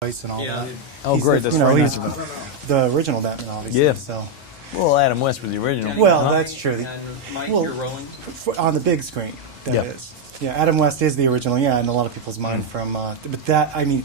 voice and all that. Oh, He's great! The, That's you know, very he's nice of him. the original Batman, obviously. Yeah. So. Well, Adam West was the original. Well, that's true. And Mike, Well, you're rolling. On the big screen, that Yeah. is. Yeah, Adam West is the original. Yeah, in a lot of people's mind. From but that, I mean,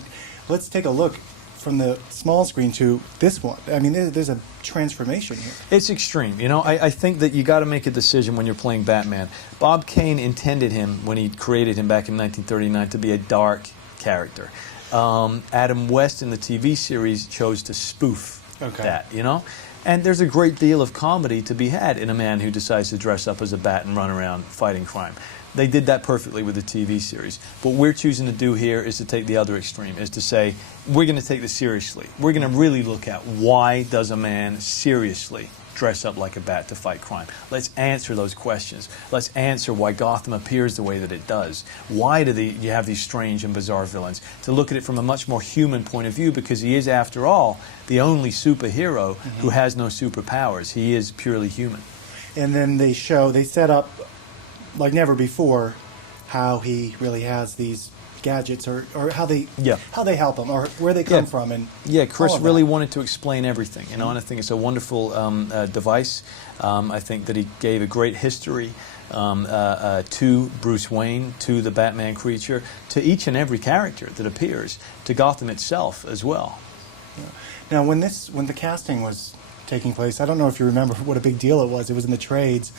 let's take a look from the small screen to this one. I mean, there's a transformation here. It's extreme. You know, I think that you got to make a decision when you're playing Batman. Bob Kane intended him, when he created him back in 1939, to be a dark character. Adam West in the TV series chose to spoof that, you know? And there's a great deal of comedy to be had in a man who decides to dress up as a bat and run around fighting crime. They did that perfectly with the TV series. What we're choosing to do here is to take the other extreme, is to say, we're going to take this seriously. We're going to really look at why does a man seriously dress up like a bat to fight crime. Let's answer those questions. Let's answer why Gotham appears the way that it does. Why do you have these strange and bizarre villains? To look at it from a much more human point of view, because he is, after all, the only superhero who has no superpowers. He is purely human. And then they set up, like never before, how he really has these gadgets, or how they help him, or where they come from, and Chris really wanted to explain everything, you know, and I think it's a wonderful device. I think that he gave a great history to Bruce Wayne, to the Batman creature, to each and every character that appears, to Gotham itself as well. Yeah. Now, when the casting was taking place, I don't know if you remember what a big deal it was. It was in the trades.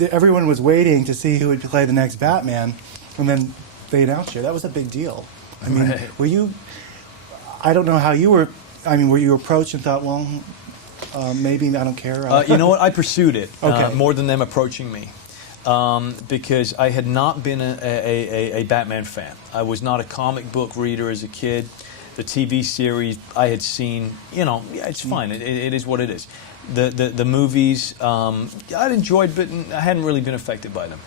Everyone was waiting to see who would play the next Batman, and then they announced you. That was a big deal. I mean, were you? I don't know how you were. I mean, were you approached and thought, well, maybe I don't care? You know what? I pursued it more than them approaching me, because I had not been a Batman fan. I was not a comic book reader as a kid. The TV series I had seen, you know, it's fine. It is what it is. The movies I'd enjoyed, but I hadn't really been affected by them.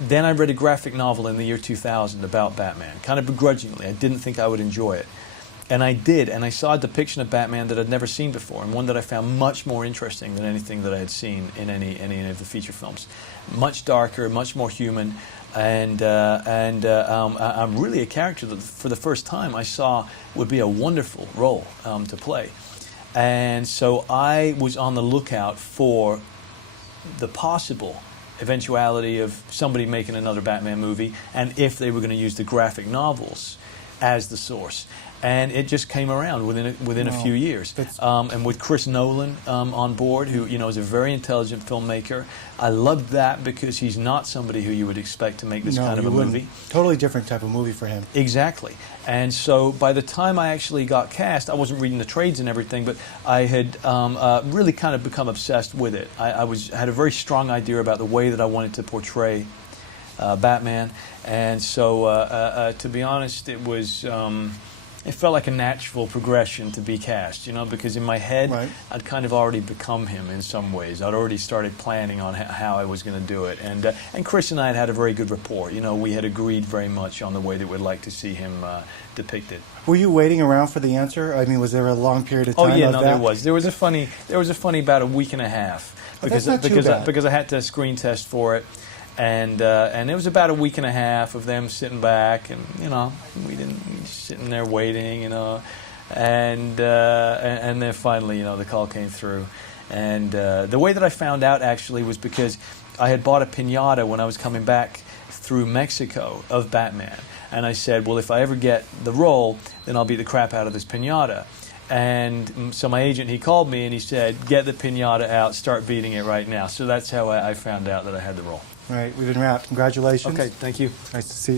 Then I read a graphic novel in the year 2000 about Batman, kind of begrudgingly. I didn't think I would enjoy it. And I did, and I saw a depiction of Batman that I'd never seen before, and one that I found much more interesting than anything that I had seen in any of the feature films. Much darker, much more human, and I'm really a character that for the first time I saw would be a wonderful role to play. And so I was on the lookout for the possible eventuality of somebody making another Batman movie, and if they were going to use the graphic novels as the source. And it just came around within a few years. And with Chris Nolan on board, who, you know, is a very intelligent filmmaker, I loved that because he's not somebody who you would expect to make this kind of a movie. Totally different type of movie for him. Exactly. And so by the time I actually got cast, I wasn't reading the trades and everything, but I had really kind of become obsessed with it. I had a very strong idea about the way that I wanted to portray Batman, and so to be honest, it was. It felt like a natural progression to be cast, you know, because in my head, I'd kind of already become him in some ways. I'd already started planning on how I was going to do it. And Chris and I had a very good rapport. You know, we had agreed very much on the way that we'd like to see him depicted. Were you waiting around for the answer? I mean, was there a long period of time? Oh yeah, no, there was. There was a funny about a week and a half because I had to screen test for it. And it was about a week and a half of them sitting back, and you know, we sitting there waiting, you know, and then finally, you know, the call came through, and the way that I found out actually was because I had bought a piñata when I was coming back through Mexico of Batman, and I said, well, if I ever get the role, then I'll beat the crap out of this piñata. And so my agent, he called me and he said, get the piñata out, start beating it right now. So that's how I found out that I had the role. All right, we've been wrapped. Congratulations. Okay, thank you. Nice to see you.